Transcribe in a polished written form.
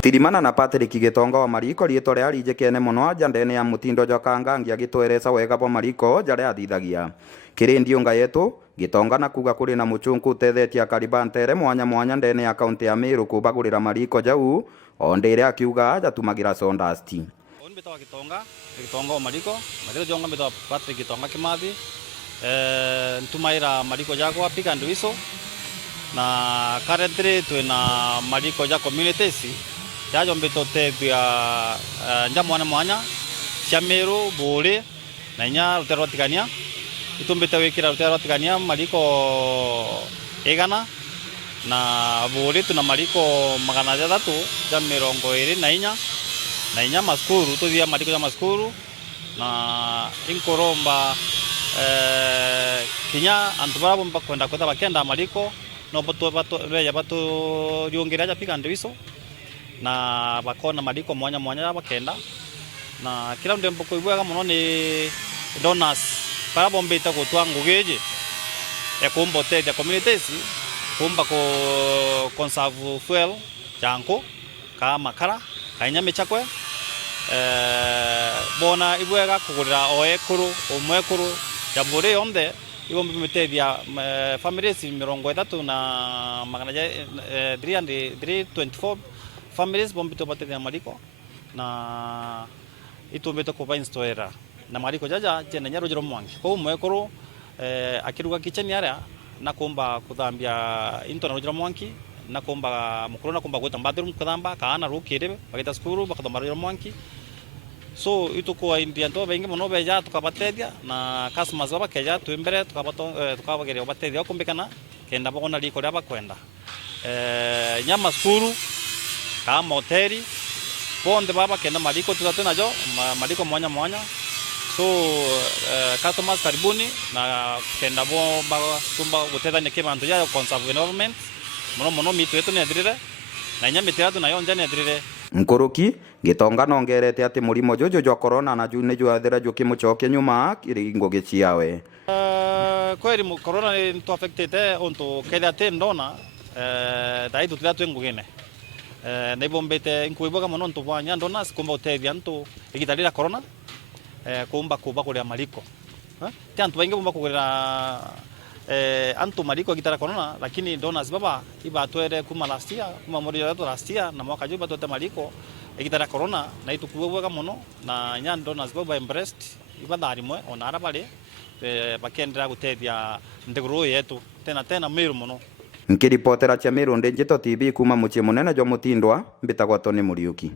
Tirimana na Patrick Gitonga wa Mariko rĩtwa rĩa rinjĩkene mũno anja ndene ya Mutindo Njokangangi agĩtwereca wega bwa Mariko njarĩa athithagia Kĩrĩndĩ ũnga yetu Gitonga na kuga kũrĩ na mũchunku ũtethetie Karibantere mwanya mwanya ndene ya kaunti ya Meru kubagũrĩra Mariko jau o ndĩrĩa akiuga ajatumagĩra sawdust. Mbitawa Gitonga wa Mariko jonga mbitawa Patrick Gitonga Kimathi ntumaira Mariko jakwa pika nduiso na currently twina Mariko ja communities jajo mbito tethia nja mwana mwanya cia Meru Buri na inya rutero tikania itumbite wikira rutero tikania Mariko igana na Buri tuna Mariko 300 ja 24 na inya maskuru tuthia Mariko ja maskuru na inkoromba kinya antubara bomba kwenda kwenda bakenda Mariko no batu riongera ja pika ndiso na bakona Mariko mwanya mwanya bakenda na kila mtu mboko ibwaga muno ni donors para bombeta ko twangu geje ya kumbote ya communities kumba ko conserve fuel janko ka makara kainya mechakwe bona ibwaga kugurira oekuru omwekuru ya bure yonde ibombe metedia families 30 na magana 324 families bombito batedia Mariko na itumbito ko bainstoera na Mariko jaja jena nyaro jiro mwangi ko mwekuru akiruga kitchen area na kumba kuthambia into na jiro mwangi na kumba mukuru na kumba gwita bathroom kuthamba kana rukire bagita skuru bakathamba jiro mwangi so ituko india ndo bengi muno beja tukabatedia na customers bakeja tuimbere tukabageria batedia kumbikana kenda bogona liko ria bakwenda nyama skuru kama hoteli bonde baba kenda Mariko tutatu najo Mariko mwanya mwanya so customers karibuni na kenda bomba tumba gutethania kibantu ya conserve environment muno mitu yetu ni athirire na inya mitiratu nayo nja ni athirire Nkuruki Gitonga nongerete ati murimo jojo jwa corona na june jwa athira juki muchoke nyuma kiringo gichiawe kweli corona ni to affected onto keda tendona dai tutira twengugene na ibombete inkuiboga muno nto bwanya ndona sikumba utethia nto igitarira corona kumba kuria Mariko ti antu baingi bomba kugurira antu Mariko gitara corona lakini donors baba ibatwere kuma last year kuma muri ya last year na mwaka juba tote Mariko igitara corona na itukuboga muno na nya donors baba embraced ibadari mwe onara bale bakendera gutethia ndiguru yetu tena Meru muno. Nkiripotera cha Meru Ndinjito TV kuma mucie munene jwa Mutindwa mbitagwa Tony Muriuki.